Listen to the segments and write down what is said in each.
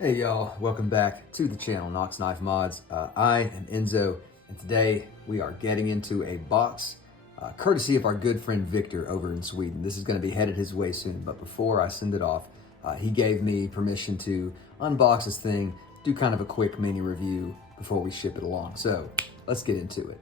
Hey y'all, welcome back to the channel Knox Knife Mods. I am Enzo, and today we are getting into a box courtesy of our good friend Victor over in Sweden. This is going to be headed his way soon, but before I send it off, he gave me permission to unbox this thing, do kind of a quick mini review before we ship it along. So let's get into it.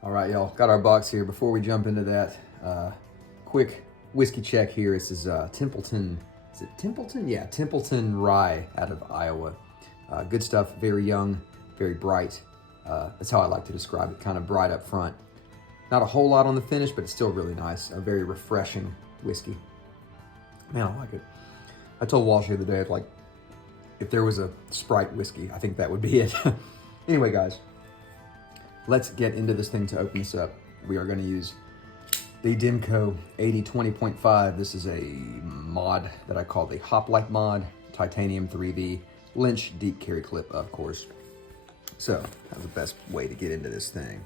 All right, y'all, got our box here. Before we jump into that, quick whiskey check here. This is Templeton, is it Templeton? Yeah, Templeton Rye out of Iowa. Good stuff, very young, very bright. That's how I like to describe it, kind of bright up front. Not a whole lot on the finish, but it's still really nice. A very refreshing whiskey. Man, I like it. I told Walsh the other day, like, if there was a Sprite whiskey, I think that would be it. Anyway, guys. Let's get into this thing to open this up. We are going to use the Demco 8020.5. This is a mod that I call the Hoplite mod, titanium 3V, Lynch deep carry clip, of course. So that's the best way to get into this thing.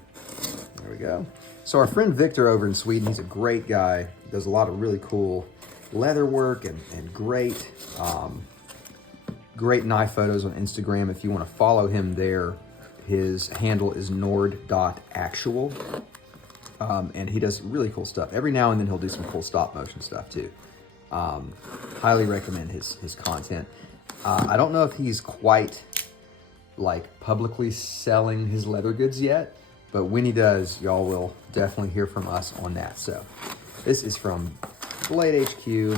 There we go. So our friend Victor over in Sweden, he's a great guy. He does a lot of really cool leather work and great, great knife photos on Instagram. If you want to follow him there, his handle is nord.actual, and he does really cool stuff. Every now and then he'll do some cool stop motion stuff too. Highly recommend his content. I don't know if he's quite like publicly selling his leather goods yet, but when he does, y'all will definitely hear from us on that. So this is from Blade HQ. Do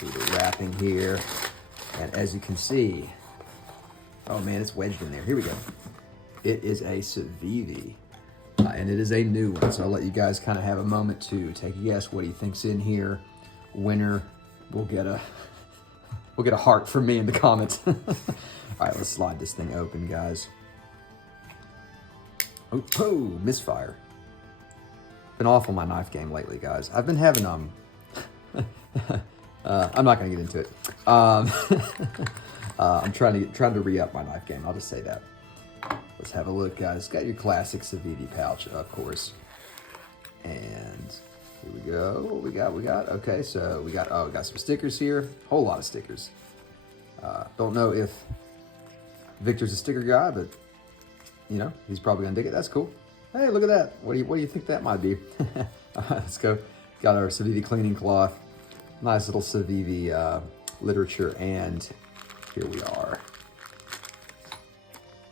the wrapping here, and as you can see, oh man, it's wedged in there. Here we go. It is a Civivi, and it is a new one. So I'll let you guys kind of have a moment to take a guess. What do you think's in here? Winner will get a heart from me in the comments. All right, let's slide this thing open, guys. Oh, misfire. Been off on my knife game lately, guys. I've been having I'm not gonna get into it. I'm trying to re-up my knife game. I'll just say that. Let's have a look, guys. Got your classic Civivi pouch, of course. And here we go. What we got? Okay, so we got some stickers here. Whole lot of stickers. Don't know if Victor's a sticker guy, but you know, he's probably gonna dig it. That's cool. Hey, look at that. What do you think that might be? All right, let's go. Got our Civivi cleaning cloth. Nice little Civivi literature, and here we are.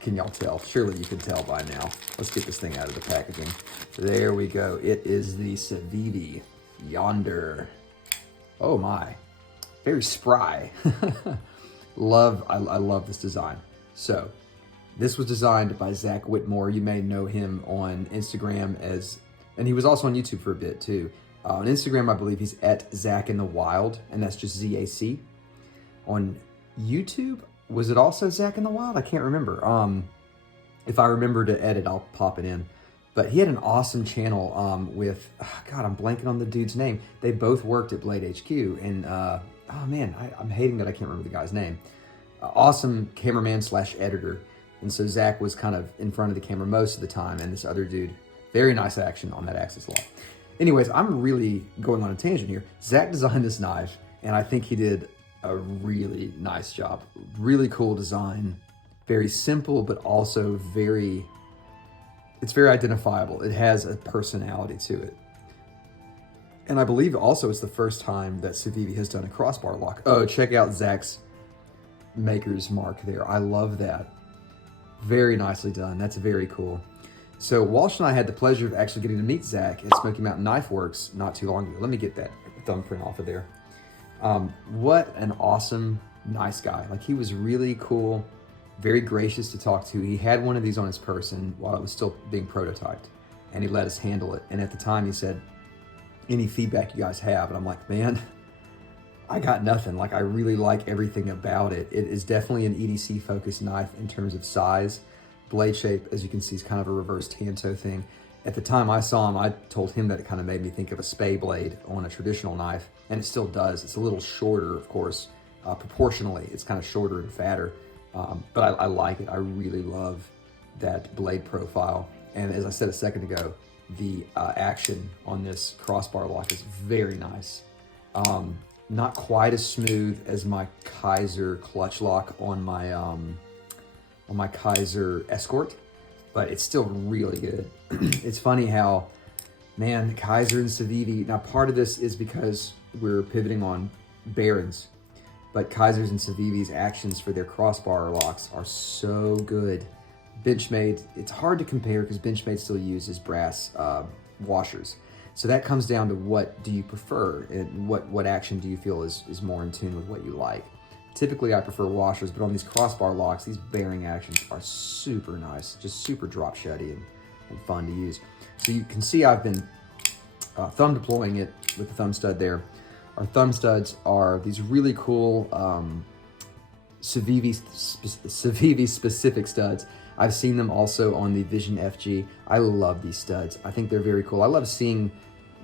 Can y'all tell? Surely you can tell by now. Let's get this thing out of the packaging. There we go. It is the Civivi Yonder. Oh my, very spry. I love this design. So this was designed by Zach Whitmore. You may know him on Instagram and he was also on YouTube for a bit too. On Instagram, I believe he's at Zach in the Wild, and that's just ZAC. On YouTube, was it also Zach in the Wild? I can't remember. If I remember to edit, I'll pop it in. But he had an awesome channel with, God, I'm blanking on the dude's name. They both worked at Blade HQ, and oh man, I'm hating that I can't remember the guy's name. Awesome cameraman / editor. And so Zach was kind of in front of the camera most of the time, and this other dude, very nice action on that axis law. Anyways, I'm really going on a tangent here. Zach designed this knife, and I think he did a really nice job. Really cool design. Very simple, but also it's very identifiable. It has a personality to it. And I believe also it's the first time that Civivi has done a crossbar lock. Oh, check out Zach's maker's mark there. I love that. Very nicely done. That's very cool. So Walsh and I had the pleasure of actually getting to meet Zach at Smoky Mountain Knife Works not too long ago. Let me get that thumbprint off of there. What an awesome, nice guy. Like, he was really cool, very gracious to talk to. He had one of these on his person while it was still being prototyped, and he let us handle it. And at the time he said, any feedback you guys have? And I'm like, man, I got nothing. Like, I really like everything about it. It is definitely an EDC focused knife in terms of size. blade shape, as you can see, is kind of a reverse tanto thing. At the time I saw him, I told him that it kind of made me think of a spay blade on a traditional knife, and it still does. It's a little shorter, of course, proportionally. It's kind of shorter and fatter, but I like it. I really love that blade profile. And as I said a second ago, the action on this crossbar lock is very nice. Not quite as smooth as my Kaiser clutch lock on my Kaiser Escort, but it's still really good. It's funny how, man, Kaiser and Civivi, now part of this is because we're pivoting on bearings, but Kaiser's and Civivi's actions for their crossbar locks are so good. Benchmade, it's hard to compare because Benchmade still uses brass washers. So that comes down to what do you prefer and what action do you feel is more in tune with what you like. Typically I prefer washers, but on these crossbar locks, these bearing actions are super nice, just super drop shutty and fun to use. So you can see I've been thumb deploying it with the thumb stud there. Our thumb studs are these really cool Civivi specific studs. I've seen them also on the Vision FG. I love these studs. I think they're very cool. I love seeing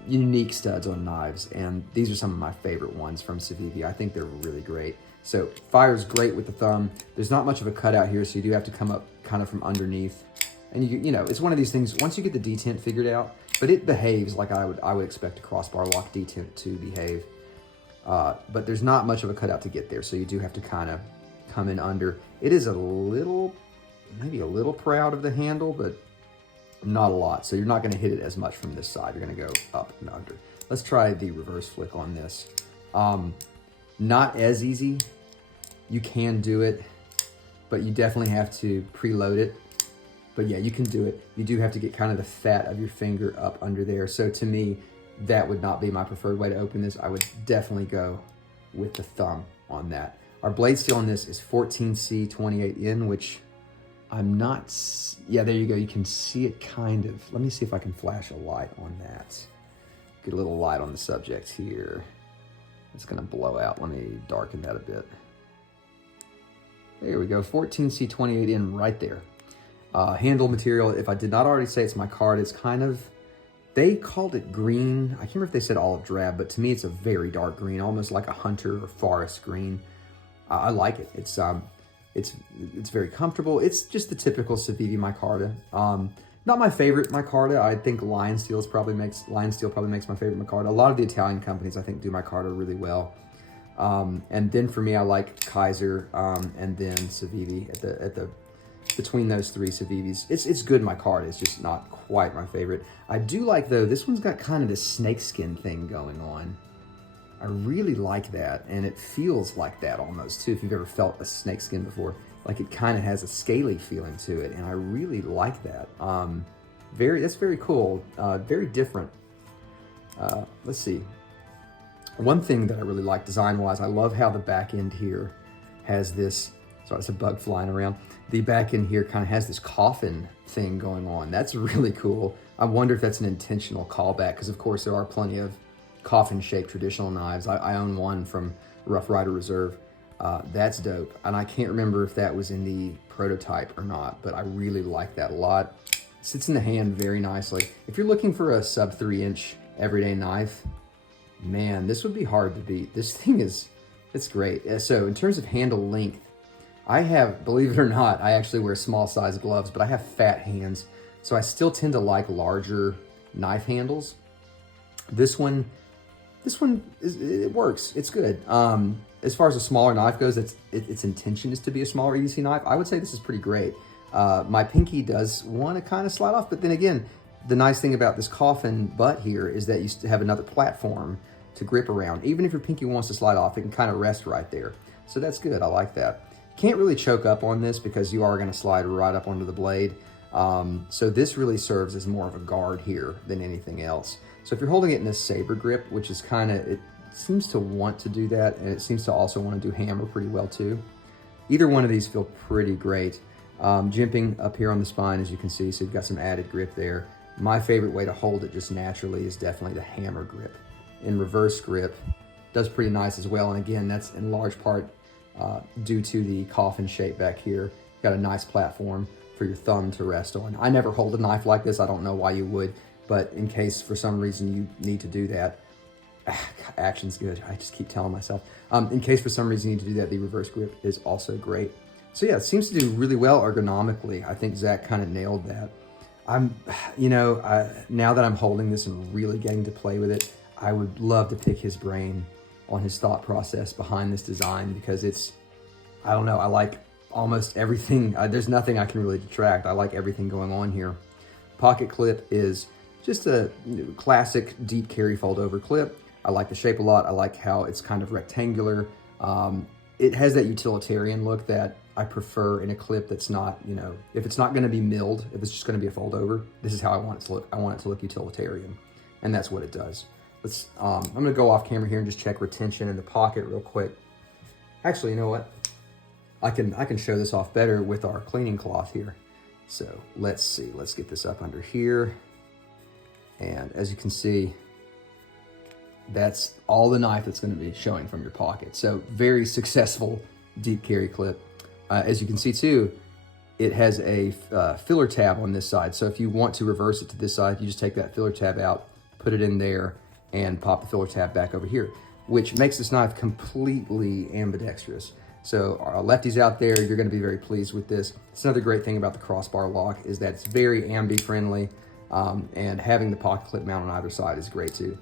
unique studs on knives, and these are some of my favorite ones from Civivi. I think they're really great. So fires great with the thumb. There's not much of a cutout here, so you do have to come up kind of from underneath. And you know, it's one of these things, once you get the detent figured out, but it behaves like I would expect a crossbar lock detent to behave. But there's not much of a cutout to get there, so you do have to kind of come in under. It is a little, maybe a little proud of the handle, but not a lot. So you're not going to hit it as much from this side. You're going to go up and under. Let's try the reverse flick on this. Not as easy. You can do it, but you definitely have to preload it. But yeah, you can do it. You do have to get kind of the fat of your finger up under there. So to me, that would not be my preferred way to open this. I would definitely go with the thumb on that. Our blade steel on this is 14C28N, which I'm not, yeah, there you go. You can see it kind of. Let me see if I can flash a light on that. Get a little light on the subject here. It's gonna blow out. Let me darken that a bit. There we go, 14C28N right there. Handle material, if I did not already say it's micarta, it's kind of, they called it green. I can't remember if they said olive drab, but to me it's a very dark green, almost like a hunter or forest green. I like it. It's very comfortable. It's just the typical Civivi micarta. Not my favorite micarta. I think Lion Steel probably makes my favorite micarta. A lot of the Italian companies I think do micarta really well. And then for me, I like Kaiser and then Civivi at the between those three Civivis. It's good micarta. It's just not quite my favorite. I do like though, this one's got kind of this snakeskin thing going on. I really like that, and it feels like that almost too. If you've ever felt a snakeskin before, like it kind of has a scaly feeling to it, and I really like that. That's very cool, very different. Let's see. One thing that I really like design-wise, I love how the back end here has this, sorry, it's a bug flying around. The back end here kind of has this coffin thing going on. That's really cool. I wonder if that's an intentional callback, because of course there are plenty of coffin-shaped traditional knives. I own one from Rough Rider Reserve. That's dope. And I can't remember if that was in the prototype or not, but I really like that a lot. Sits in the hand very nicely. If you're looking for a sub 3-inch everyday knife, man, this would be hard to beat. This thing it's great. So in terms of handle length, I have, believe it or not, I actually wear small size gloves, but I have fat hands. So I still tend to like larger knife handles. This one it works. It's good. As far as a smaller knife goes, its intention is to be a smaller EDC knife. I would say this is pretty great. My pinky does want to kind of slide off, but then again, the nice thing about this coffin butt here is that you have another platform to grip around. Even if your pinky wants to slide off, it can kind of rest right there. So that's good. I like that. Can't really choke up on this because you are going to slide right up onto the blade. So this really serves as more of a guard here than anything else. So if you're holding it in a saber grip, which is kind of, it seems to want to do that, and it seems to also want to do hammer pretty well too. Either one of these feel pretty great. Jimping up here on the spine, as you can see, so you've got some added grip there. My favorite way to hold it just naturally is definitely the hammer grip. In reverse grip, does pretty nice as well, and again, that's in large part due to the coffin shape back here. Got a nice platform. for your thumb to rest on. I never hold a knife like this. I don't know why you would, but in case for some reason you need to do that, action's good. I just keep telling myself. In case for some reason you need to do that, the reverse grip is also great. So yeah, it seems to do really well ergonomically. I think Zach kind of nailed that. Now that I'm holding this and really getting to play with it, I would love to pick his brain on his thought process behind this design, because I don't know, I like almost everything. There's nothing I can really detract. I like everything going on here. Pocket clip is just a classic deep carry fold over clip. I like the shape a lot. I like how it's kind of rectangular. It has that utilitarian look that I prefer in a clip that's not, if it's not gonna be milled, if it's just gonna be a fold over, this is how I want it to look. I want it to look utilitarian, and that's what it does. I'm gonna go off camera here and just check retention in the pocket real quick. Actually, you know what? I can show this off better with our cleaning cloth here. So let's see, let's get this up under here. And as you can see, that's all the knife that's gonna be showing from your pocket. So very successful deep carry clip. As you can see too, it has a filler tab on this side. So if you want to reverse it to this side, you just take that filler tab out, put it in there, and pop the filler tab back over here, which makes this knife completely ambidextrous. So our lefties out there, you're gonna be very pleased with this. It's another great thing about the crossbar lock is that it's very ambi friendly, and having the pocket clip mount on either side is great too.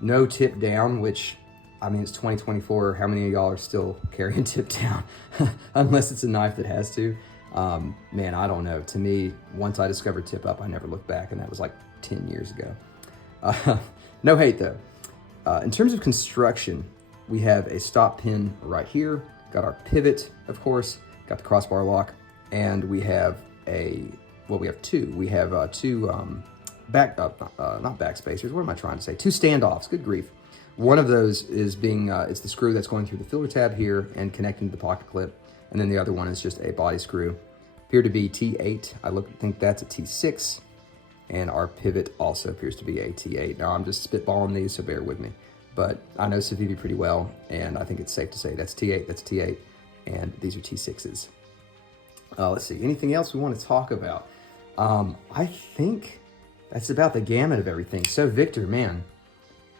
No tip down, which, I mean, it's 2024. How many of y'all are still carrying tip down? Unless it's a knife that has to. Man, I don't know. To me, once I discovered tip up, I never looked back, and that was like 10 years ago. No hate though. In terms of construction, we have a stop pin right here. Got our pivot, of course, got the crossbar lock, and we have we have two. We have two not back spacers. What am I trying to say? Two standoffs. Good grief. One of those is it's the screw that's going through the filler tab here and connecting to the pocket clip, and then the other one is just a body screw. Appear to be T8. I think that's a T6, and our pivot also appears to be a T8. Now I'm just spitballing these, so bear with me. But I know Civivi pretty well, and I think it's safe to say that's T8, that's T8, and these are T6s. Let's see, anything else we want to talk about? I think that's about the gamut of everything. So Victor, man,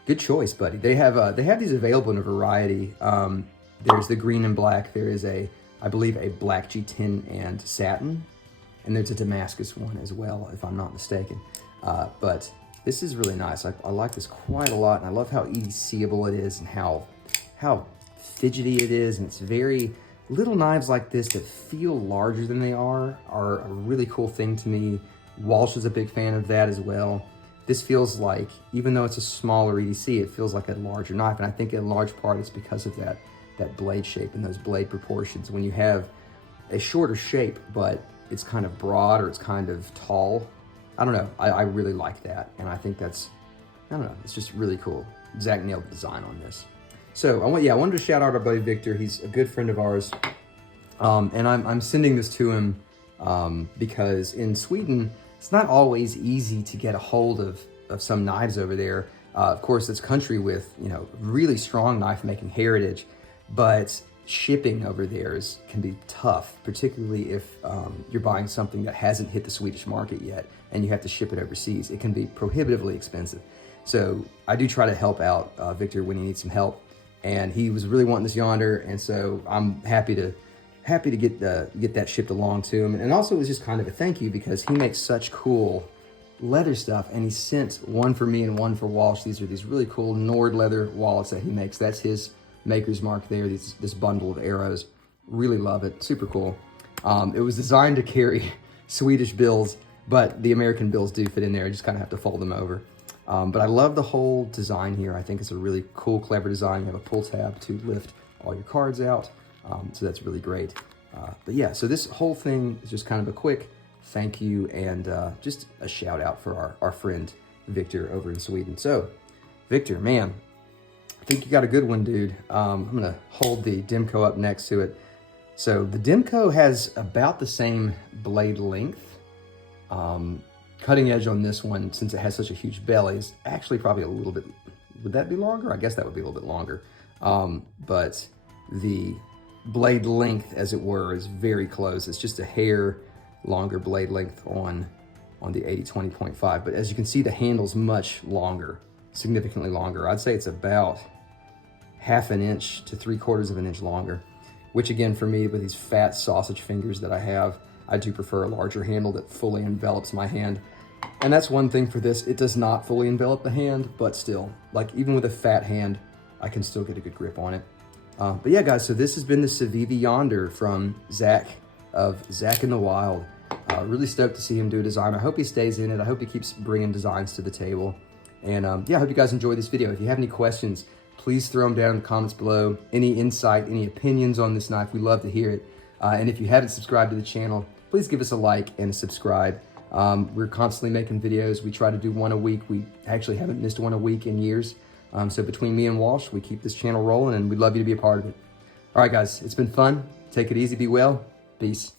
good choice, buddy. They have these available in a variety. There's the green and black. There is I believe a black G10 and satin, and there's a Damascus one as well, if I'm not mistaken. But this is really nice. I like this quite a lot, and I love how EDC-able it is and how fidgety it is, and it's very little knives like this that feel larger than they are a really cool thing to me. Walsh is a big fan of that as well. This feels like, even though it's a smaller EDC, it feels like a larger knife, and I think in large part it's because of that blade shape and those blade proportions. When you have a shorter shape, but it's kind of broad or it's kind of tall, I don't know, I really like that, and I think that's, I don't know, it's just really cool. Zach nailed the design on this. So I wanted to shout out our buddy Victor. He's a good friend of ours, and I'm sending this to him because in Sweden, it's not always easy to get a hold of some knives over there. Of course, it's a country with, really strong knife making heritage, but shipping over there can be tough, particularly if you're buying something that hasn't hit the Swedish market yet and you have to ship it overseas. It can be prohibitively expensive. So I do try to help out Victor when he needs some help, and he was really wanting this Yonder, and so I'm happy to get that shipped along to him. And also it was just kind of a thank you because he makes such cool leather stuff, and he sent one for me and one for Walsh. These are these really cool Nord leather wallets that he makes. That's his maker's mark there, this bundle of arrows. Really love it, super cool. It was designed to carry Swedish bills, but the American bills do fit in there. I just kind of have to fold them over. But I love the whole design here. I think it's a really cool, clever design. You have a pull tab to lift all your cards out. So that's really great. But yeah, so this whole thing is just kind of a quick thank you and just a shout out for our friend Victor over in Sweden. So Victor, man, I think you got a good one, dude. I'm gonna hold the Demco up next to it. So the Demco has about the same blade length. Cutting edge on this one, since it has such a huge belly, is actually probably a little bit, would that be longer? I guess that would be a little bit longer. But the blade length, as it were, is very close. It's just a hair longer blade length on the 80-20.5. But as you can see, the handle's much longer, significantly longer. I'd say it's about 1/2 inch to 3/4 of an inch longer, which again, for me, with these fat sausage fingers that I have, I do prefer a larger handle that fully envelops my hand. And that's one thing for this, it does not fully envelop the hand, but still, like even with a fat hand, I can still get a good grip on it. But yeah, guys, so this has been the Civivi Yonder from Zach of Zach in the Wild. Really stoked to see him do a design. I hope he stays in it. I hope he keeps bringing designs to the table. And yeah, I hope you guys enjoyed this video. If you have any questions, please throw them down in the comments below. Any insight, any opinions on this knife, we love to hear it. And if you haven't subscribed to the channel, please give us a like and a subscribe. We're constantly making videos. We try to do one a week. We actually haven't missed one a week in years. So between me and Walsh, we keep this channel rolling, and we'd love you to be a part of it. All right, guys, it's been fun. Take it easy, be well. Peace.